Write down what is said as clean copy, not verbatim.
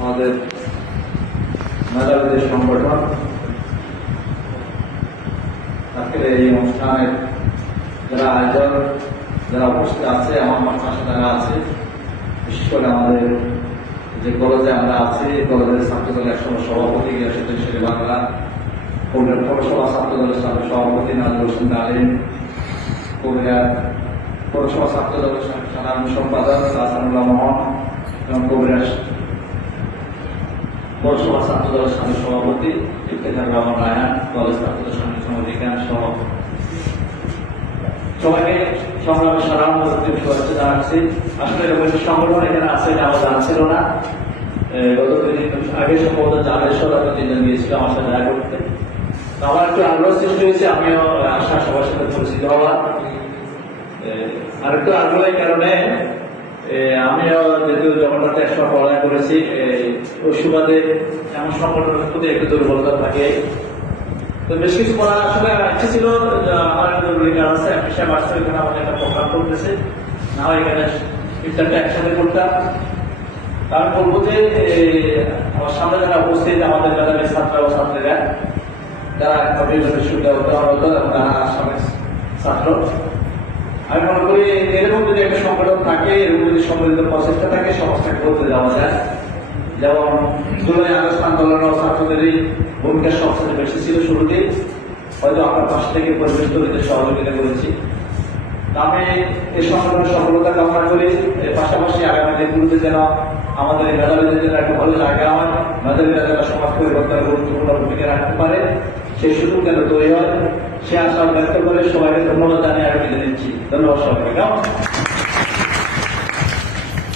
আমাদের মেধাবীদের সংগঠন আজকের এই অনুষ্ঠানের যারা আয়োজক, যারা উপস্থিত আছে, আমার পাশে যারা আছে, বিশেষ করে আমাদের যে কলেজে আমরা আছি, কলেজের ছাত্রদলের একসময় সভাপতি গিয়াসুদ্দিন শেরে বাংলা, কবিরা পৌরসভা ছাত্রদলের সভাপতি নাজরুল হোসেন আলিম, কবিরা পৌরসভা ছাত্রদলের সাধারণ সম্পাদক হাসানুল্লাহ মোহন এবং কবিরা পৌরসভা ছাত্রদলের সাবেক সভাপতি ইফতেখার রহমান রায়হান, কলেজ ছাত্রদল সংগঠন অধিকার সহ সবাইকে সংগ্রামের সাধারণ শুভেচ্ছা জানাচ্ছি। আসলে এরকম একটি সংগঠন এখানে আছে এটা আমার জানা ছিল না। গত 2 দিন আগে সম্ভবত জাভেদ সরকার 3 জন গিয়েছিল আমার সাথে দেখা করতে। আমার একটু আগ্রহ সৃষ্টি হয়েছে, আমিও আশা সবার সাথে পরিচিত হওয়া। আর একটু আগ্রহের কারণে আমিও যেহেতু জগন্নাথে একসময় পড়ালেখা করেছি, ওই সুবাদে এমন সংগঠনের প্রতি একটু দুর্বলতা থাকে। তো বেশ কিছু পড়া আসলে ইচ্ছে ছিল, আমার জরুরি কাজ আছে, সাহেব আসছে এখানে আমাদের একটা প্রোগ্রাম করতেছে, না হয় এখানে ইফতারটা একসাথে করতাম। আমি বলবো যে আমার সামনে যারা উপস্থিত আমাদের মেধাবী ছাত্র ও ছাত্রীরা, যারা বিভিন্ন বিশ্ববিদ্যালয় উত্তরণরত এবং যারা আসামের ছাত্র, আমি মনে করি এরকম যদি একটা সংগঠন থাকে, এরকম যদি সম্মিলিত প্রচেষ্টা থাকে, সমাজটাকে বলতে যাওয়া যায়। যেমন জুলাই আগস্ট আন্দোলনের ছাত্রদেরই ভূমিকা সবচেয়ে বেশি ছিল শুরুতেই, হয়তো আমরা পাশ থেকে পরিবেশ তৈরিতে সহযোগিতা করেছি। আমি এই সংগঠনের সফলতা কামনা করি, এর পাশাপাশি আগামী দিনগুলোতে যেন আমাদের এই মেধাবীদের জন্য একটা ভালো জায়গা হয়, মেধাবীরা যেন সমাজ পরিবর্তনের গুরুত্বপূর্ণ ভূমিকা রাখতে পারে, সেই সুযোগ যেন তৈরি হয়, সে আশা ব্যক্ত করে সবাইকে ধন্যবাদ জানিয়ে আমি বিদায় নিচ্ছি। ধন্যবাদ সবাইকে।